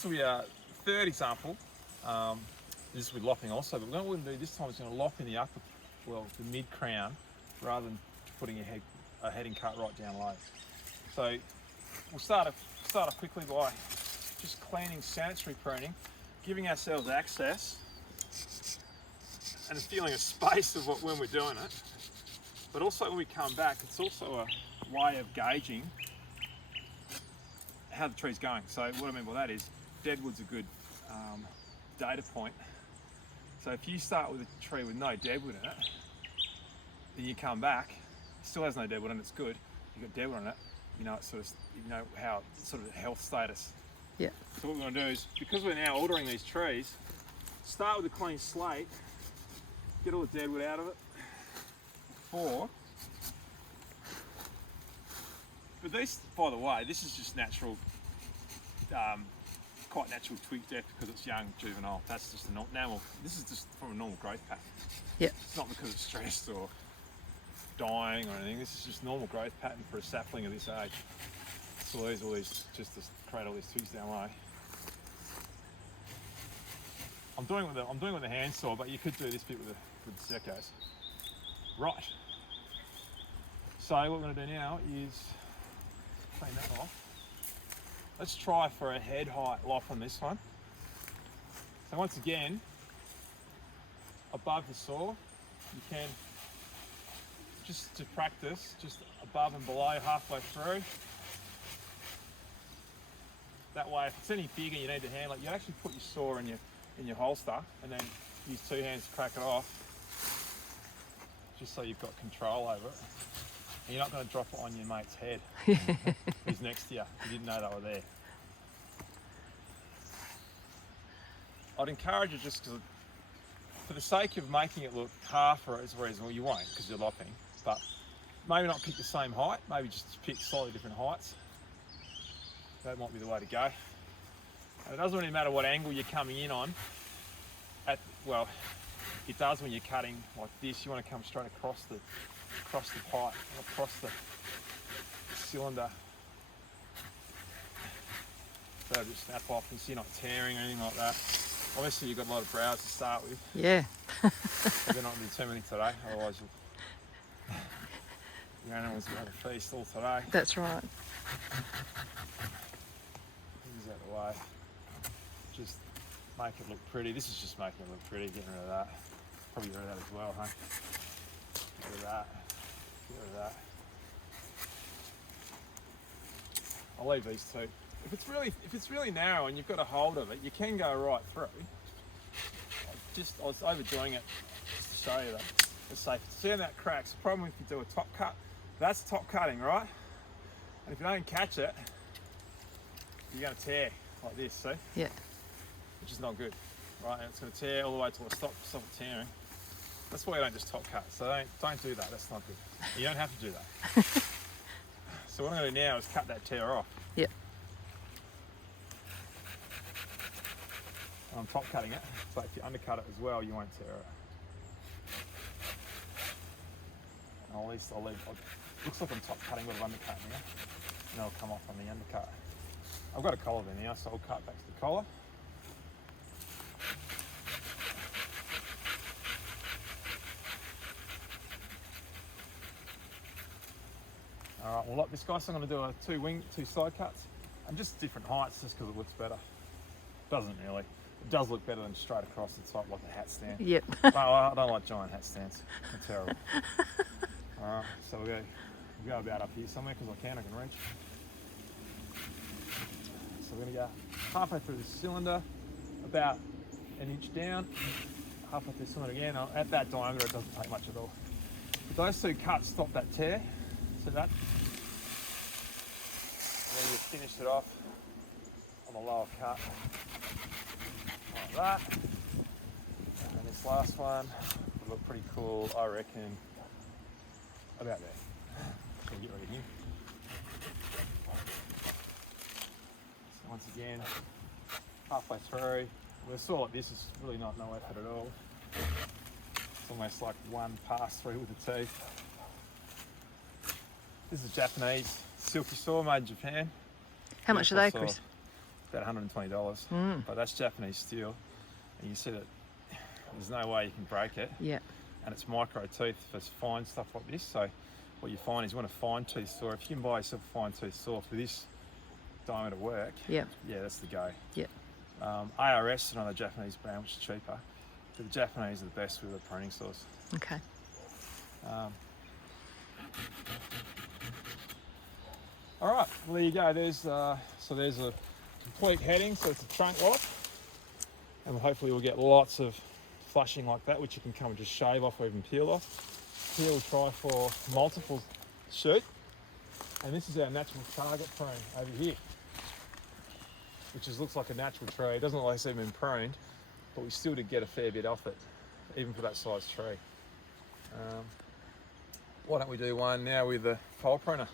This will be a third example. This will be lopping also, but what we're going to do this time is going to lop in the upper, well, the mid crown, rather than putting a heading cut right down low. So we'll start off quickly by just cleaning, sanitary pruning, giving ourselves access and a feeling of space of when we're doing it. But also when we come back, it's also a way of gauging how the tree's going. So what I mean by that is, deadwood's a good data point. So if you start with a tree with no deadwood in it, then you come back, it still has no deadwood and it's good. You've got deadwood on it, you know, it's sort of, you know how sort of health status. Yeah. So what we're going to do is, because we're now ordering these trees, start with a clean slate, get all the deadwood out of it. But this, by the way, this is just natural, quite natural twig death because it's young, juvenile. That's just a normal. This is just from a normal growth pattern. Yeah. It's not because of stress or dying or anything. This is just normal growth pattern for a sapling of this age. So all these just to create all these twigs down low. I'm doing it with a handsaw, but you could do this bit with the secos. Right. So what we're going to do now is clean that off. Let's try for a head height lop on this one. So once again, above the saw, you can, just to practice, just above and below halfway through. That way, if it's any bigger, you need to handle it. You actually put your saw in your holster and then use two hands to crack it off, just so you've got control over it. And you're not going to drop it on your mate's head who's next to you. You didn't know they were there. I'd encourage you, just because, for the sake of making it look half as reasonable, you won't because you're lopping, but maybe not pick the same height, maybe just pick slightly different heights. That might be the way to go. And it doesn't really matter what angle you're coming in on. Well, it does when you're cutting like this. You want to come straight across the pipe, across the cylinder. So just snap off and see you're not tearing or anything like that. Obviously you've got a lot of browse to start with. Yeah. Probably not going to do too many today, otherwise your animals will have a feast all today. That's right. Things out of the way. Just make it look pretty. This is just making it look pretty, getting rid of that. Probably get rid of that as well, huh? Get rid of that. Get rid of that. I'll leave these two. If it's really narrow and you've got a hold of it, you can go right through. I was overdoing it just to show you that it's safe. See how that cracks? The problem if you do a top cut, that's top cutting, right? And if you don't catch it, you're going to tear like this, see? Yeah. Which is not good, right? And it's going to tear all the way till it stops it tearing. That's why you don't just top cut. So don't do that. That's not good. You don't have to do that. So what I'm going to do now is cut that tear off. Yeah. I'm top cutting it, so if you undercut it as well, you won't tear it. And at least I'll leave. Looks like I'm top cutting, but I'm undercutting here, and it'll come off on the undercut. I've got a collar there now, so I'll cut back to the collar. All right, well, like this guy, so I'm going to do two side cuts, and just different heights, just because it looks better. Doesn't really. It does look better than straight across. It's like a hat stand. Yep. No, I don't like giant hat stands. They're terrible. All right, so we'll go about up here somewhere because I can reach. So we're going to go halfway through the cylinder, about an inch down, halfway through the cylinder again. At that diameter, it doesn't take much at all. But those two cuts stop that tear. See that? And then you finish it off on the lower cut. Like that. And this last one will look pretty cool, I reckon, about there. So we'll get rid of him. So once again, halfway through, with a saw like this, is really not no effort at all. It's almost like one pass through with the teeth. This is a Japanese silky saw made in Japan. How much are they, Saw. Chris? about $120. But that's Japanese steel, and you see that there's no way you can break it. Yeah. And it's micro tooth for fine stuff like this. So what you find is you want a fine tooth saw. If you can buy yourself a fine tooth saw for this diameter work, Yeah. yeah, that's the go. Yeah. ARS is another Japanese brand, which is cheaper. But the Japanese are the best with the pruning saws. Okay. All right, well there you go. There's a complete heading, so it's a trunk lop, and hopefully we'll get lots of flushing like that, which you can come and just shave off or even peel off. Here we'll try for multiple shoot, and this is our natural target prune over here, which looks like a natural tree. It doesn't look like it's even been pruned, but we still did get a fair bit off it, even for that size tree. Why don't we do one now with the pole pruner?